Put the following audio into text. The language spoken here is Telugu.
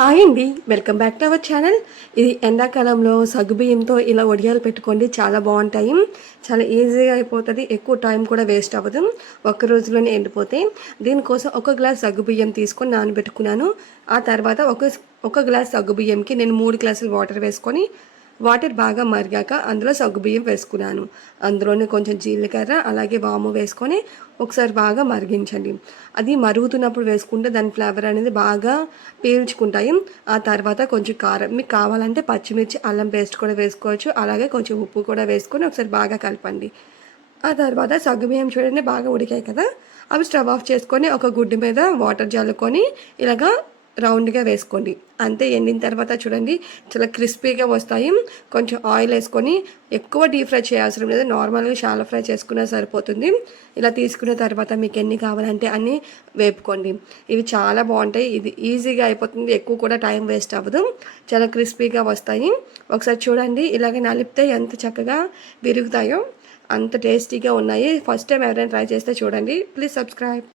హాయ్ అండి, welcome back to our channel. ఇది ఎండాకాలంలో సగ్గుబియ్యంతో ఇలా వడియాలు పెట్టుకోండి, చాలా బాగుంటాయి. చాలా ఈజీగా అయిపోతుంది, ఎక్కువ టైం కూడా వేస్ట్ అవ్వదు, ఒక్క రోజులోనే ఎండిపోతే. దీనికోసం ఒక గ్లాస్ సగ్గుబియ్యం తీసుకొని నానబెట్టుకున్నాను. ఆ తర్వాత ఒక గ్లాస్ సగ్గుబియ్యంకి నేను 3 గ్లాసులు వాటర్ వేసుకొని, వాటర్ బాగా మరిగాక అందులో సగ్గుబియ్యం వేసుకున్నాను. అందులోనే కొంచెం జీలకర్ర అలాగే వాము వేసుకొని ఒకసారి బాగా మరిగించండి. అది మరుగుతున్నప్పుడు వేసుకుంటే దాని ఫ్లేవర్ అనేది బాగా పీల్చుకుంటాయి. ఆ తర్వాత కొంచెం కారం, మీకు కావాలంటే పచ్చిమిర్చి అల్లం పేస్ట్ కూడా వేసుకోవచ్చు. అలాగే కొంచెం ఉప్పు కూడా వేసుకొని ఒకసారి బాగా కలపండి. ఆ తర్వాత సగ్గుబియ్యం చూడండి బాగా ఉడికాయి కదా, అవి స్టవ్ ఆఫ్ చేసుకొని ఒక గుడ్డు మీద వాటర్ జల్లుకొని ఇలాగా రౌండ్గా వేసుకోండి. అంతే, ఎండిన తర్వాత చూడండి చాలా క్రిస్పీగా వస్తాయి. కొంచెం ఆయిల్ వేసుకొని ఎక్కువ డీప్ ఫ్రై చేయాల్సిన లేదు, నార్మల్గా షాలో ఫ్రై చేసుకున్నా సరిపోతుంది. ఇలా తీసుకున్న తర్వాత మీకు ఎన్ని కావాలంటే అన్నీ వేపుకోండి. ఇవి చాలా బాగుంటాయి, ఇది ఈజీగా అయిపోతుంది, ఎక్కువ కూడా టైం వేస్ట్ అవ్వదు, చాలా క్రిస్పీగా వస్తాయి. ఒకసారి చూడండి, ఇలాగ నలిపితే ఎంత చక్కగా విరుగుతాయో, అంత టేస్టీగా ఉన్నాయి. ఫస్ట్ టైం ఎవరైనా ట్రై చేస్తే చూడండి. Please subscribe.